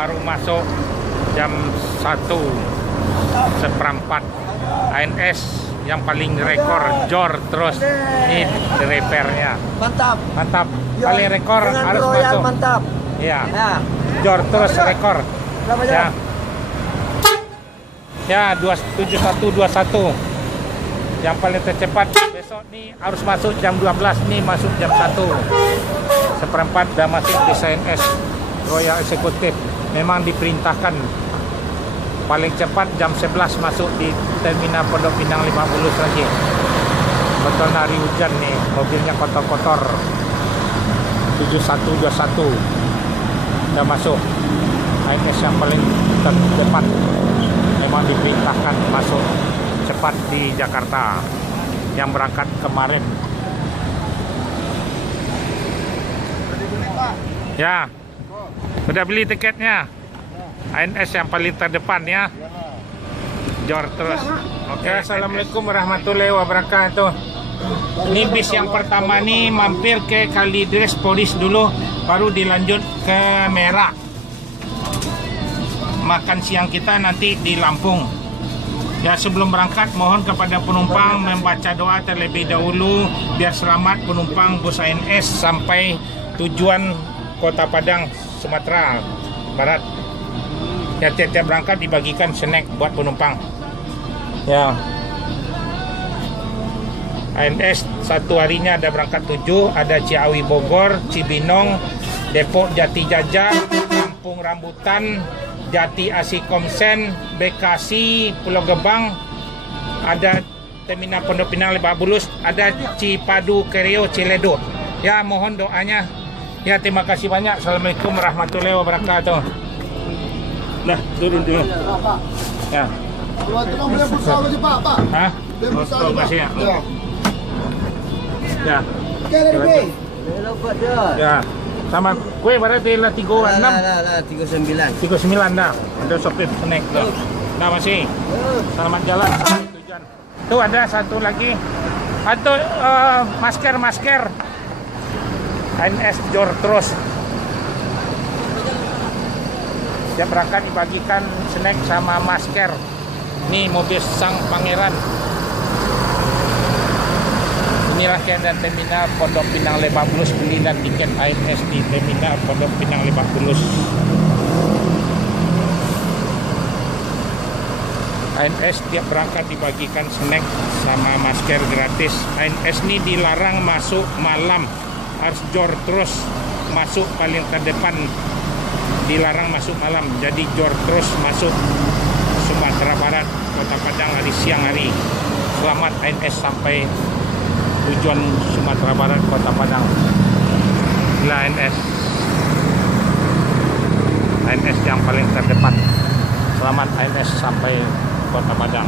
baru masuk jam 1:04. ANS yang paling rekor jor terus ini repairnya. Mantap. Paling rekor harus masuk. Mantap. Iya. Jor terus rekor. Ya 27121 yang paling tercepat. Besok nih harus masuk jam 12, nih masuk jam 1:04 udah masuk di CNS Royal Executive. Memang diperintahkan paling cepat jam 11 masuk di terminal Pondok Pinang Lebak Bulus lagi. Betul hari hujan nih, mobilnya kotor-kotor. 7121 udah masuk. ANS yang paling terdepan memang diperintahkan masuk cepat di Jakarta yang berangkat kemarin. Ya, udah beli tiketnya. ANS yang paling terdepan ya. Jor terus. Oke, assalamualaikum warahmatullahi wabarakatuh. Ini bis yang pertama nih mampir ke Kalideres Polis dulu, baru dilanjut ke Merak. Makan siang kita nanti di Lampung. Ya, sebelum berangkat mohon kepada penumpang membaca doa terlebih dahulu biar selamat penumpang bus ANS sampai tujuan Kota Padang, Sumatera Barat. Ya, tiap-tiap berangkat dibagikan snack buat penumpang. Ya. ANS satu harinya ada berangkat 7, ada Ciawi Bogor, Cibinong, Depok Jati Jajar, Kampung Rambutan, Jati Asih Komsen, Bekasi, Pulau Gebang, ada terminal Pondok Pinang Lebak Bulus, ada Cipadu Kereo Ciledug. Ya, mohon doanya. Ya, terima kasih banyak. Assalamualaikum warahmatullahi wabarakatuh. Nah, turun dulu. Ya. Boleh bersama je Pak. Hah? Terima kasih ya. Ya. Ya. Sama kue berarti lah 36. Lah 39. 39 dah. Ada sopir snack dah. Dah masih. Selamat jalan sampai tujuan. Tuh ada satu lagi. Atau masker. ANS Jor terus. Dia berangkat dibagikan snack sama masker. Nih mobil Sang Pangeran. Inilah keadaan terminal Pondok Pinang Lebak Bulus. Beli dan tiket ANS di terminal Pondok Pinang Lebak Bulus. ANS tiap berangkat dibagikan snack sama masker gratis. ANS ini dilarang masuk malam, harus jor terus masuk paling terdepan. Dilarang masuk malam, jadi jor terus masuk Sumatera Barat, Kota Padang hari siang hari. Selamat ANS sampai tujuan Sumatera Barat, Kota Padang. Inilah ANS yang paling terdepan. Selamat ANS sampai Kota Padang.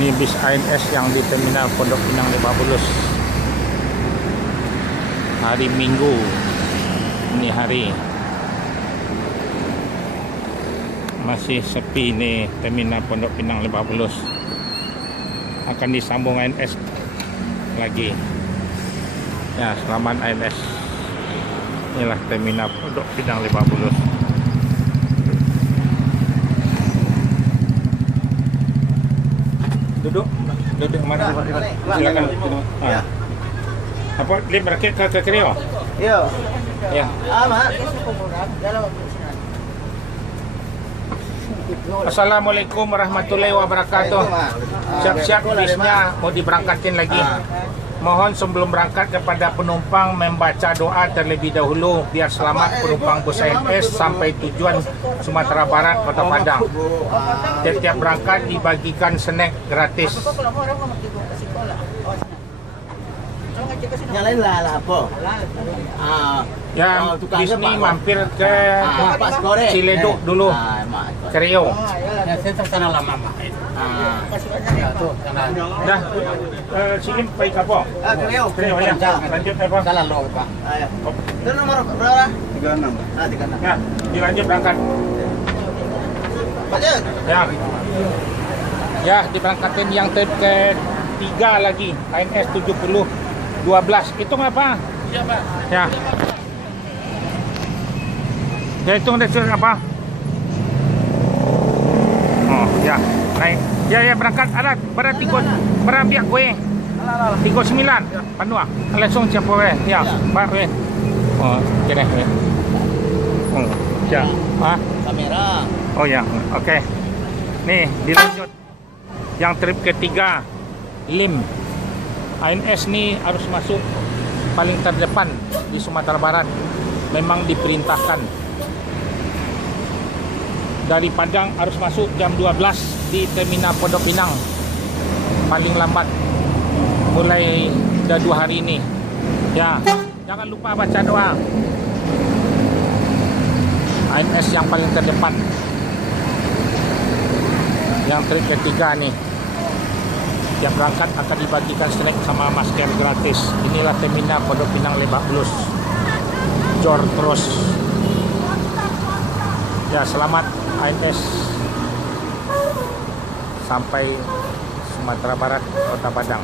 Ini bis ANS yang di terminal Pondok Pinang Lebak Bulus. Hari Minggu. Ini hari masih sepi nih terminal Pondok Pinang Lebak Bulus. Akan disambung ANS lagi. Ya, selamat ANS. Inilah terminal Pondok Pinang Lebak Bulus. Duduk mana? Silakan. Ya. Apa dia berangkat ke Kereo? Yo. Ya. Mak. Assalamualaikum warahmatullahi wabarakatuh. Siap-siap bisnya mau diberangkatin lagi. Mohon sebelum berangkat kepada penumpang membaca doa terlebih dahulu biar selamat penumpang bus ANS sampai tujuan Sumatera Barat, Kota Padang. Tiap-tiap berangkat dibagikan snack gratis. Yang lain lah apa? Ya, bis ini mampir ke Ciledug dulu. Kereo. Ya, saya tersana lama, Mak. Ya, tuh, Dah, sini baik apa? Kereo. Kereo ya. Lanjut apa? Salah lo, Pak. Itu nomor berapa? 36. 36. Ya, dilanjut berangkat. Ya. Ya, diberangkatin yang trip ketiga lagi, ANS 70 12. Hitung apa? Iya, Pak. Ya. Ya, hitung deh apa? Oh, ya. Naik. Ya, berangkat. Ada pada tiga pihak gue. 39 Panua. Langsung siapa we? Ya, Pak we. Oh, kene we. Oh, ya. Ah. Kamera. Oh ya, oke. Nih, dilanjut. Yang trip ketiga, Lim. ANS nih harus masuk paling terdepan di Sumatera Barat. Memang diperintahkan. Dari Padang harus masuk jam 12 di Terminal Pondok Pinang. Paling lambat. Mulai dah 2 hari ini. Ya, jangan lupa baca doa. ANS yang paling terdepan. Yang trip ketiga nih. Yang berangkat akan dibagikan snack sama masker gratis. Inilah Terminal Pondok Pinang Lebak Bulus. Jor terus. Ya, selamat ANS sampai Sumatera Barat, Kota Padang.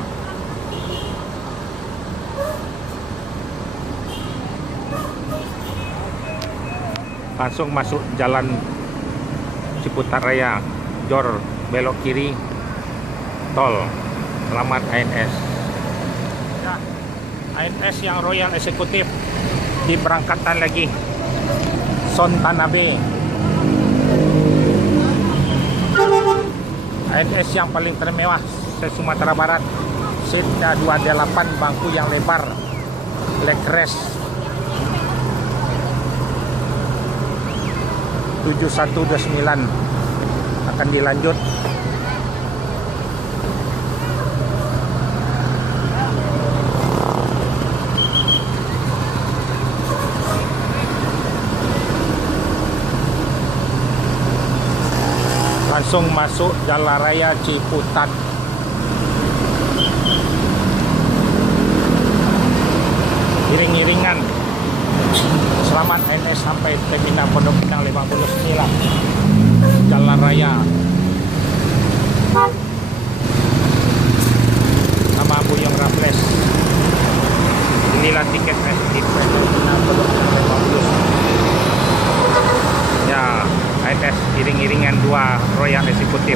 Langsung masuk jalan Ciputat Raya, Jor belok kiri, tol. Selamat ANS. Ya, ANS yang Royal Eksekutif diberangkatkan lagi. Son Tanabe. ANS yang paling termewah se Sumatera Barat. Seat 28, bangku yang lebar, leg rest 7129 akan dilanjut. Langsung masuk Jalan Raya Ciputat. Iring-iringan. Selamat ANS sampai Terminal Pondok Pinang Lebak Bulus. Inilah Jalan Raya. Nama Buyong Raffles. Inilah tiket di Terminal Pondok Pinang Lebak Bulus. Ya, ANS iring-iringan 2 Royal Eksekutif.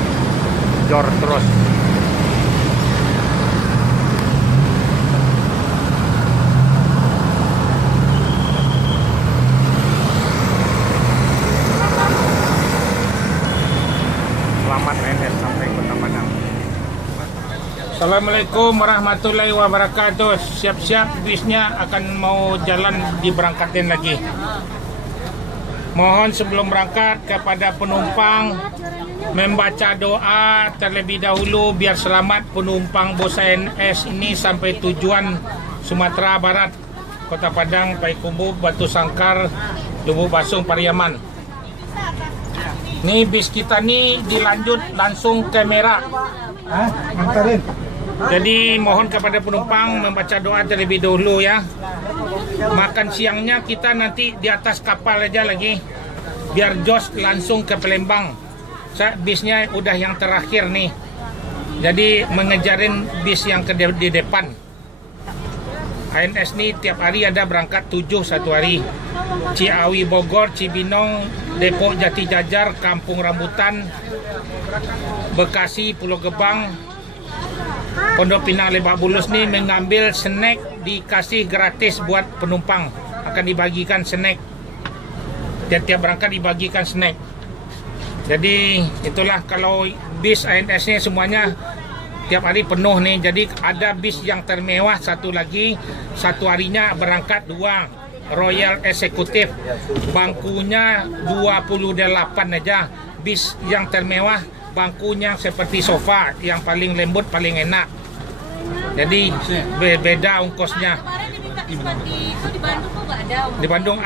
Jor terus. Selamat ANS sampai Kota Padang. Assalamualaikum warahmatullahi wabarakatuh. Siap-siap bisnya akan mau jalan diberangkatin lagi. Mohon sebelum berangkat kepada penumpang membaca doa terlebih dahulu biar selamat penumpang bos ANS ini sampai tujuan Sumatera Barat, Kota Padang, Payakumbuh, Batu Sangkar, Lubuk Basung, Pariaman. Nih bis kita nih dilanjut langsung ke Merak. Jadi mohon kepada penumpang membaca doa terlebih dahulu ya. Makan siangnya kita nanti di atas kapal aja lagi. Biar jos langsung ke Palembang. Bisnya udah yang terakhir nih. Jadi mengejarin bis yang di depan. ANS nih tiap hari ada berangkat 7 satu hari. Ciawi Bogor, Cibinong, Depok Jati Jajar, Kampung Rambutan, Bekasi, Pulau Gebang, Pondok Pinang Lebak Bulus nih mengambil snack, dikasih gratis buat penumpang. Akan dibagikan snack. Tiap-tiap berangkat dibagikan snack. Jadi itulah kalau bis ANS nya semuanya tiap hari penuh nih. Jadi ada bis yang termewah satu lagi, satu harinya berangkat 2 Royal Eksekutif, bangkunya 28 aja. Bis yang termewah bangkunya seperti sofa, yang paling lembut, paling enak. Jadi beda ongkosnya. Di Bandung kok nggak ada? Di Bandung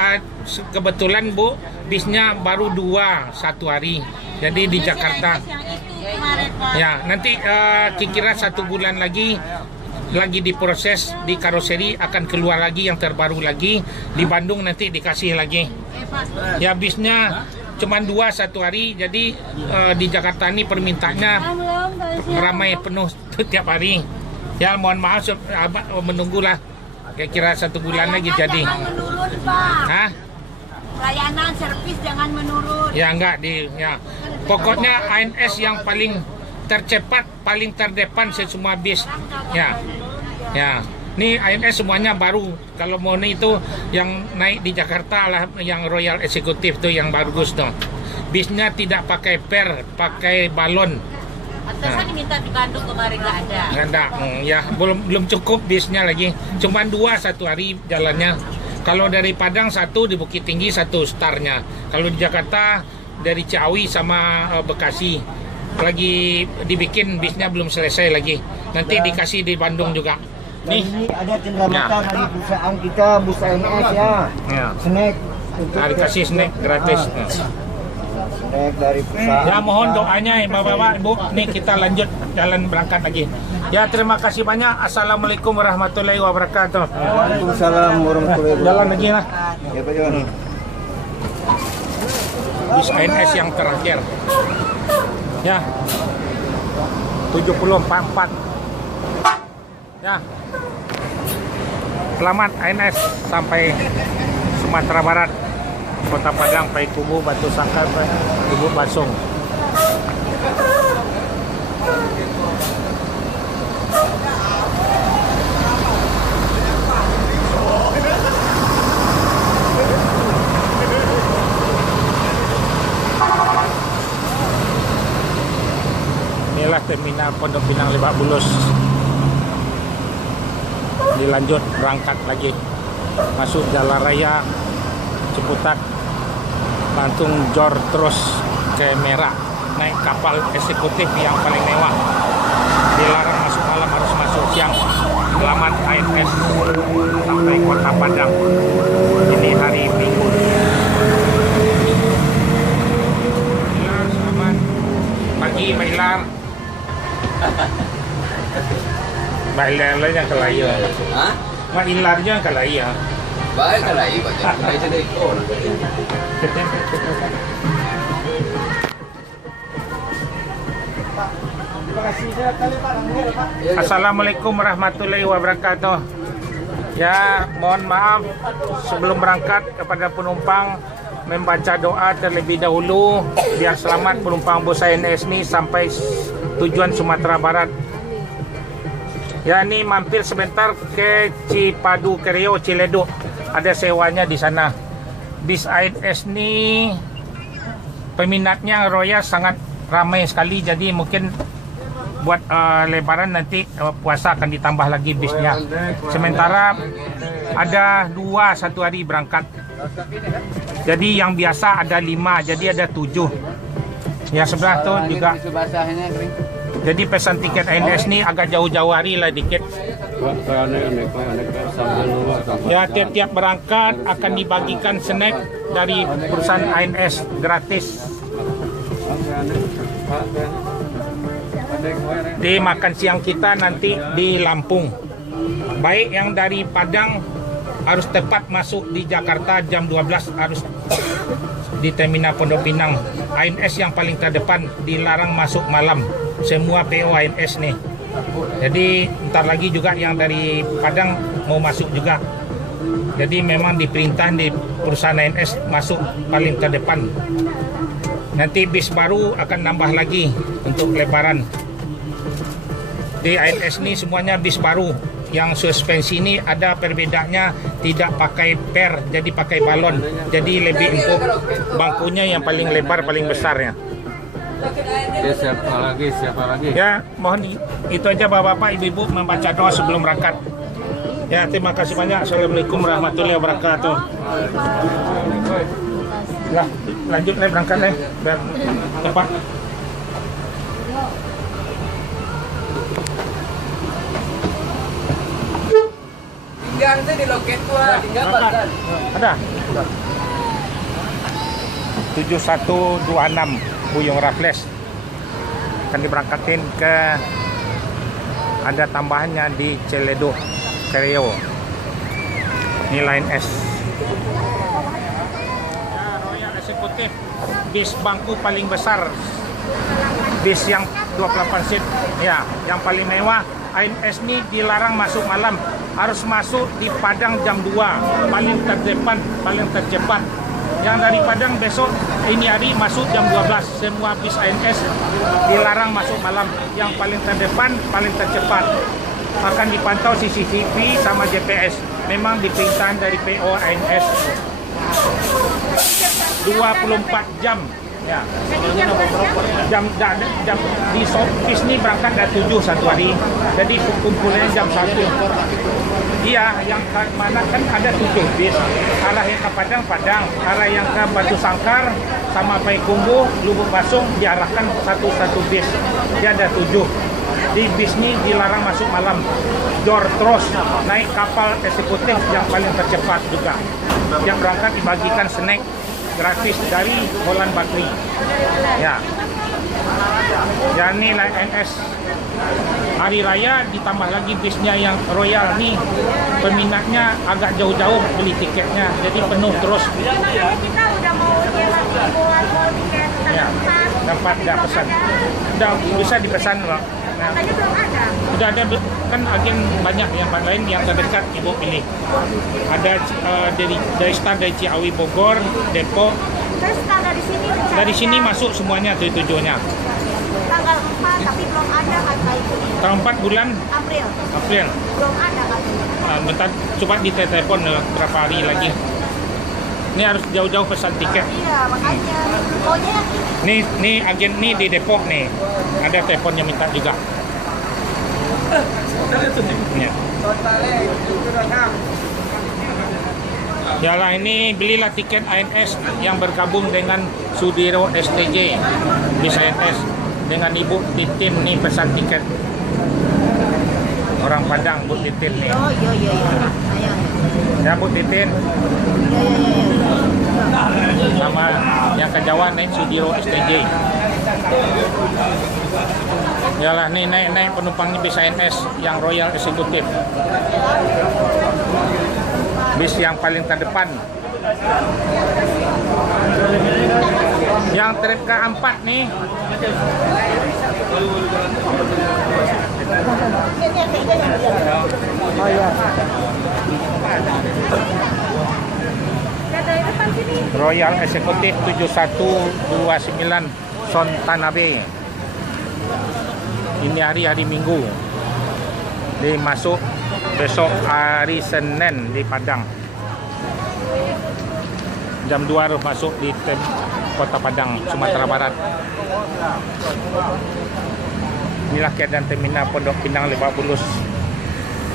kebetulan Bu, bisnya baru 2 satu hari. Jadi di Jakarta. Ya, nanti kira-kira 1 bulan lagi diproses di karoseri, akan keluar lagi yang terbaru lagi. Di Bandung nanti dikasih lagi. Ya, bisnya cuman 2 satu hari. Jadi di Jakarta ini permintaannya ramai penuh tiap hari. Ya mohon maaf abah menunggulah kira-kira 1 bulan lagi jadi. Jangan menurun, Pak. Hah? Layanan servis jangan menurun. Ya enggak ya. Pokoknya ANS yang paling tercepat, paling terdepan semua bis. Ya. Ya. Ini ANS semuanya baru. Kalau mau itu yang naik di Jakarta lah yang Royal Executive tuh yang bagus tuh. Bisnya tidak pakai per, pakai balon. Atasan diminta di Bandung kemarin nggak ada. Nggak ada, ya belum cukup bisnya lagi. Cuman 2 satu hari jalannya. Kalau dari Padang 1, di Bukit Tinggi 1 startnya. Kalau di Jakarta dari Ciawi sama Bekasi lagi dibikin bisnya belum selesai lagi. Nanti dikasih di Bandung juga. Nih, Ini ada cenderamata dari perusahaan kita, Bus ANS ya. ya. Snack. Nah, dikasih snack gratis. Nah. Snack dari perusahaan. Ya mohon doanya ya Bapak-bapak, Ibu. Nih kita lanjut jalan berangkat lagi. Ya terima kasih banyak. Assalamualaikum warahmatullahi wabarakatuh. Waalaikumsalam warahmatullahi wabarakatuh. Jalan lagi lah. Ya Pak Yon. Bis ANS yang terakhir. Ya. 7044. Ya. Selamat ANS sampai Sumatera Barat. Kota Padang, Payakumbuh, Batu Sangkar, Lubuk Basung. Inilah terminal Pondok Pinang Lebak Bulus. Dilanjut berangkat lagi masuk jalan raya Ciputat, langsung jor terus ke Merak, naik kapal eksekutif yang paling mewah. Dilarang masuk malam, harus masuk siang. Selamat ANS sampai Kota Padang. Ini hari Minggu. Ilar, selamat pagi Mbak Ilar. Mbak Ilar yang kelaya. Hah? Mbak Ilarnya yang kelaya. Baik kan lagi banyak. Baik jadi ikon. Assalamualaikum warahmatullahi wabarakatuh. Ya, mohon maaf sebelum berangkat kepada penumpang membaca doa terlebih dahulu biar selamat penumpang bus ANS ini sampai tujuan Sumatera Barat. Ya, ini mampir sebentar ke Cipadu Kereo Ciledug. Ada sewanya di sana. Bis ANS ini peminatnya Royal sangat ramai sekali, jadi mungkin buat lebaran nanti puasa akan ditambah lagi bisnya. Sementara ada 2 satu hari berangkat. Jadi yang biasa ada 5, jadi ada 7. Ya sebelah tuh juga. Jadi pesan tiket ANS ini agak jauh-jauh hari lah dikit. Ya tiap-tiap berangkat akan dibagikan snack dari perusahaan ANS gratis. Di makan siang kita nanti di Lampung. Baik yang dari Padang harus tepat masuk di Jakarta jam 12, harus di terminal Pondok Pinang. ANS yang paling terdepan, dilarang masuk malam. Semua PO ANS nih. Jadi ntar lagi juga yang dari Padang mau masuk juga. Jadi memang diperintah di perusahaan ANS masuk paling terdepan. Nanti bis baru akan nambah lagi untuk lebaran. Di ANS ini semuanya bis baru. Yang suspensi ini ada perbedaannya, tidak pakai per, jadi pakai balon. Jadi lebih empuk. Bangkunya yang paling lebar, paling besarnya. Siapa lagi? Ya, mohon itu aja Bapak-bapak, Ibu-ibu membaca doa sebelum berangkat. Ya, terima kasih banyak. Assalamualaikum warahmatullahi wabarakatuh. Lah, lanjut nih berangkat nih, biar tepat. Tinggal tuh di loket gua, tinggal kan. Ada. 7126 Buyung Raffles. Akan diberangkatin ke, ada tambahannya di Ciledug Kereo. Ini Line S. Ya, Royal Executive bis bangku paling besar, bis yang 28 seat ya, yang paling mewah. ANS ini dilarang masuk malam, harus masuk di Padang jam 2, paling terdepan, paling tercepat. Yang dari Padang besok ini hari masuk jam 12. Semua bis ANS dilarang masuk malam, yang paling terdepan, paling tercepat. Akan dipantau CCTV sama GPS. Memang diperintahkan dari PO ANS 24 jam. Ya. Jam di bis ini berangkat dari 7 satu hari. Jadi kumpulnya jam 1. Iya, yang ke mana kan ada 7 bis. Arah yang ke Padang, arah yang ke Batu Sangkar sama Payakumbuh, Lubuk Basung diarahkan satu bis. Dia ada 7. Di bis ini dilarang masuk malam. Door terus naik kapal eksekutif yang paling tercepat juga. Yang berangkat dibagikan snack gratis dari Holland Bakri. Ya. Ya ini ANS hari raya ditambah lagi bisnya yang Royal nih. Peminatnya agak jauh-jauh beli tiketnya. Jadi penuh terus. Kita udah mau tiket Ya. Dapat pesan. Udah bisa dipesan loh. Nah, katanya belum ada. udah ada kan agen banyak yang lain yang terdekat ibu pilih. Ada dari start dari Ciawi Bogor, Depok. Saya start dari sini. Dari sini masuk semuanya tujuannya. Tanggal 4 tapi belum ada kata itu. Tanggal 4 bulan April. April. Belum ada katanya. Bentar coba di telepon berapa hari lagi. Ini harus jauh-jauh pesan tiket. Iya, makanya pokoknya Nih agen nih di Depok nih. Ada teleponnya minta juga. Ya. Yalah ini belilah tiket ANS yang bergabung dengan Sudiro STJ bis ANS dengan Ibu Titin nih pesan tiket. Orang Padang Bu Titin nih. oh iya. Ya Bu Titin. Sama yang ke Jawa nih Sudiro STJ. Yalah nih naik penumpangnya bis ANS yang Royal Eksekutif. Bis yang paling terdepan. Yang trip ke-4 nih. Oh ya. Royal Eksekutif 7129 Sontanabe. Ini hari Minggu. Dia masuk besok hari Senin di Padang. Jam 2 harus masuk di Kota Padang, Sumatera Barat. Inilah keadaan terminal Pondok Pinang Lebak Bulus.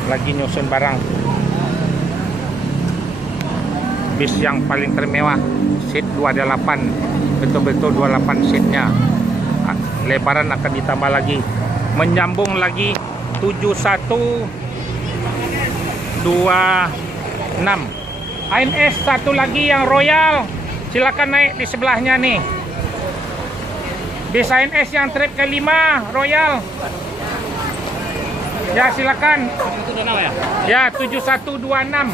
Lagi nyusun barang. Bis yang paling termewah, seat 28, betul-betul 28 seatnya. Lebaran akan ditambah lagi, menyambung lagi 7126. ANS satu lagi yang Royal, silakan naik di sebelahnya nih. Bis ANS yang trip ke-5 Royal. Ya silakan. Ya 7126.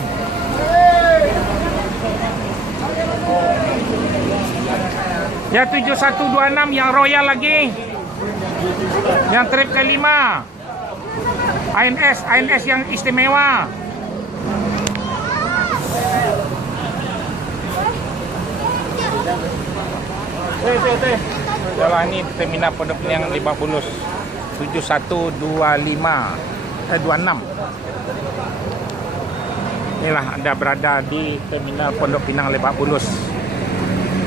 Ya 7126 yang Royal lagi. Yang trip ke-5. ANS yang istimewa. Jalan ini terminal Pondok Pinang Lebak Bulus 7126. Inilah Anda berada di terminal Pondok Pinang Lebak Bulus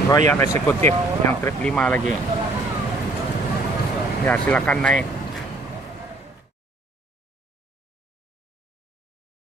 Royal Eksekutif yang trip 5 lagi. Ya silakan naik.